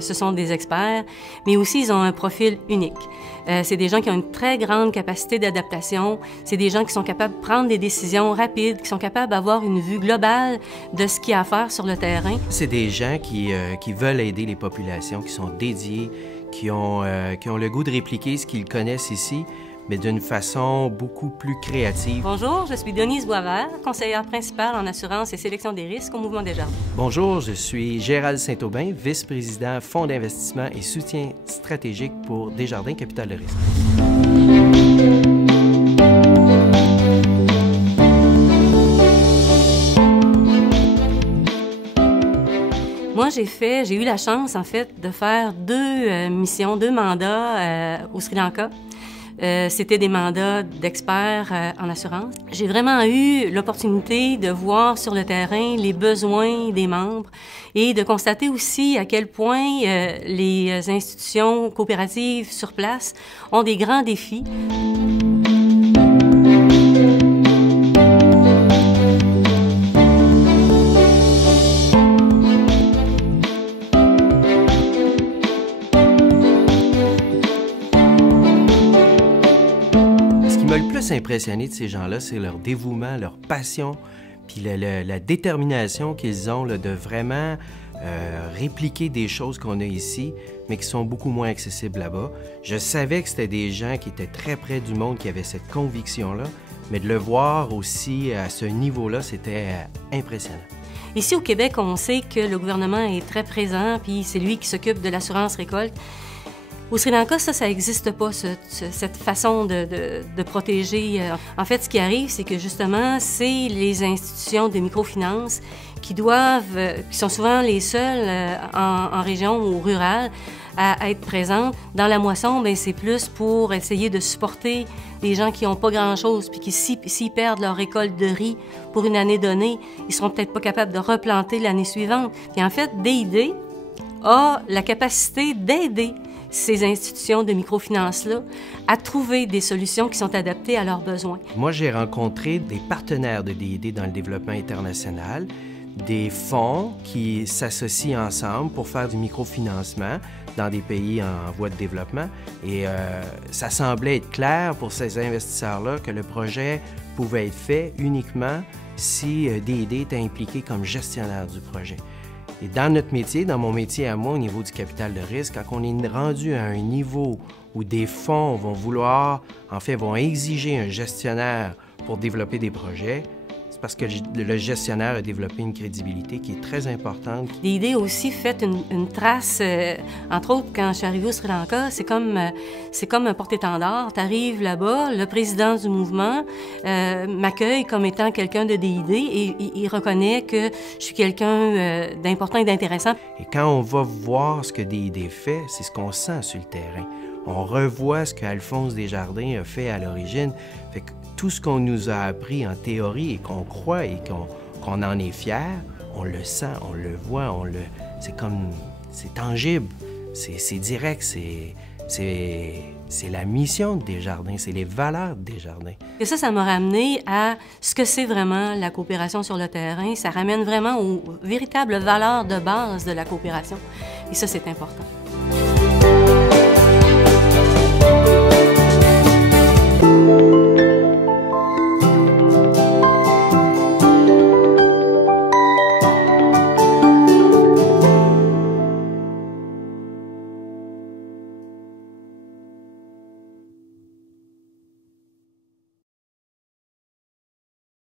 Ce sont des experts, mais aussi ils ont un profil unique. C'est des gens qui ont une très grande capacité d'adaptation. C'est des gens qui sont capables de prendre des décisions rapides, qui sont capables d'avoir une vue globale de ce qu'il y a à faire sur le terrain. C'est des gens qui veulent aider les populations, qui sont dédiés, qui ont le goût de répliquer ce qu'ils connaissent ici, mais d'une façon beaucoup plus créative. Bonjour, je suis Denise Boisvert, conseillère principale en assurance et sélection des risques au Mouvement Desjardins. Bonjour, je suis Gérald Saint-Aubin, vice-président Fonds d'investissement et soutien stratégique pour Desjardins Capital de risque. Moi, j'ai eu la chance, en fait, de faire deux missions, deux mandats au Sri Lanka. C'était des mandats d'experts en assurance. J'ai vraiment eu l'opportunité de voir sur le terrain les besoins des membres et de constater aussi à quel point les institutions coopératives sur place ont des grands défis. Ce qui m'a le plus impressionné de ces gens-là, c'est leur dévouement, leur passion, puis la détermination qu'ils ont là, de vraiment répliquer des choses qu'on a ici, mais qui sont beaucoup moins accessibles là-bas. Je savais que c'était des gens qui étaient très près du monde, qui avaient cette conviction-là, mais de le voir aussi à ce niveau-là, c'était impressionnant. Ici au Québec, on sait que le gouvernement est très présent, puis c'est lui qui s'occupe de l'assurance récolte. Au Sri Lanka, ça n'existe pas, cette façon de protéger. En fait, ce qui arrive, c'est que justement, c'est les institutions de microfinance qui sont souvent les seules en région ou rurale à être présentes. Dans la moisson, bien, c'est plus pour essayer de supporter les gens qui n'ont pas grand-chose, puis qui, s'ils perdent leur récolte de riz pour une année donnée, ils seront peut-être pas capables de replanter l'année suivante. Puis en fait, DID a la capacité d'aider ces institutions de microfinance-là à trouver des solutions qui sont adaptées à leurs besoins. Moi, j'ai rencontré des partenaires de DID dans le développement international, des fonds qui s'associent ensemble pour faire du microfinancement dans des pays en voie de développement. Et ça semblait être clair pour ces investisseurs-là que le projet pouvait être fait uniquement si DID était impliqué comme gestionnaire du projet. Et dans notre métier, dans mon métier à moi, au niveau du capital de risque, quand on est rendu à un niveau où des fonds vont exiger un gestionnaire pour développer des projets, c'est parce que le gestionnaire a développé une crédibilité qui est très importante. DID a aussi fait une trace, entre autres, quand je suis arrivée au Sri Lanka, c'est comme un porte-étendard. Tu arrives là-bas, le président du mouvement m'accueille comme étant quelqu'un de DID et il reconnaît que je suis quelqu'un d'important et d'intéressant. Et quand on va voir ce que DID fait, c'est ce qu'on sent sur le terrain. On revoit ce qu'Alphonse Desjardins a fait à l'origine. Fait que tout ce qu'on nous a appris en théorie et qu'on croit et qu'on en est fier, on le sent, on le voit, c'est tangible, c'est direct, c'est la mission de Desjardins, c'est les valeurs de Desjardins. Et ça m'a ramené à ce que c'est vraiment la coopération sur le terrain. Ça ramène vraiment aux véritables valeurs de base de la coopération. Et ça, c'est important.